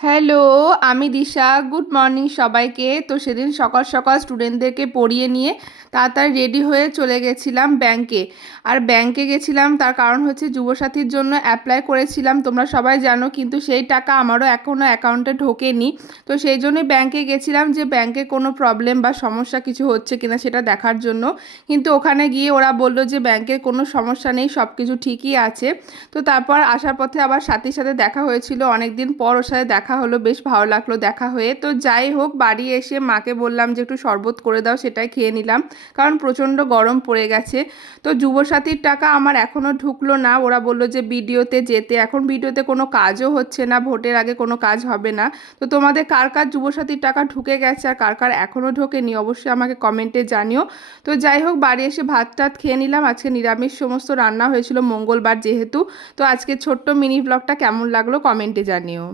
Hello, আমি দিশা। Good morning সবাইকে। তো সেদিন সকাল সকাল স্টুডেন্টদেরকে পড়িয়ে নিয়ে তাড়াতাড়ি রেডি হয়ে চলে গেছিলাম ব্যাংকে। আর ব্যাংকে গেছিলাম তার কারণ হচ্ছে যুবসাথীর জন্য অ্যাপ্লাই করেছিলাম, তোমরা সবাই জানো, কিন্তু সেই টাকা আমারও এখনও অ্যাকাউন্টে ঢোকেনি। তো সেই জন্যই ব্যাংকে গেছিলাম যে ব্যাংকে কোনো প্রবলেম বা সমস্যা কিছু হচ্ছে কিনা সেটা দেখার জন্য। কিন্তু ওখানে গিয়ে ওরা বললো যে ব্যাংকের কোনো সমস্যা নেই, সব কিছু ঠিকই আছে। তো তারপর আসার পথে আবার সাথীর সাথে দেখা হয়েছিল, অনেক দিন পর ওর সাথে দেখা হলো, বেশ ভালো লাগলো দেখা হয়ে। তো যাই হোক, বাড়ি এসে মাকে বললাম যে একটু শরবত করে দাও, সেটাই খেয়ে নিলাম, কারণ প্রচণ্ড গরম পড়ে গেছে। তো যুবসাথীর টাকা আমার এখনও ঢুকলো না। ওরা বললো যে ভিডিওতে যেতে, এখন ভিডিওতে কোনো কাজও হচ্ছে না, ভোটের আগে কোনো কাজ হবে না। তো তোমাদের কার কার যুবসাথীর টাকা ঢুকে গেছে আর কার কার এখনও ঢোকেনি অবশ্যই আমাকে কমেন্টে জানিও। তো যাই হোক, বাড়ি এসে ভাত টাত খেয়ে নিলাম। আজকে নিরামিষ সমস্ত রান্না হয়েছিল, মঙ্গলবার যেহেতু। তো আজকে ছোট্ট মিনি ব্লগটা কেমন লাগলো কমেন্টে জানিও।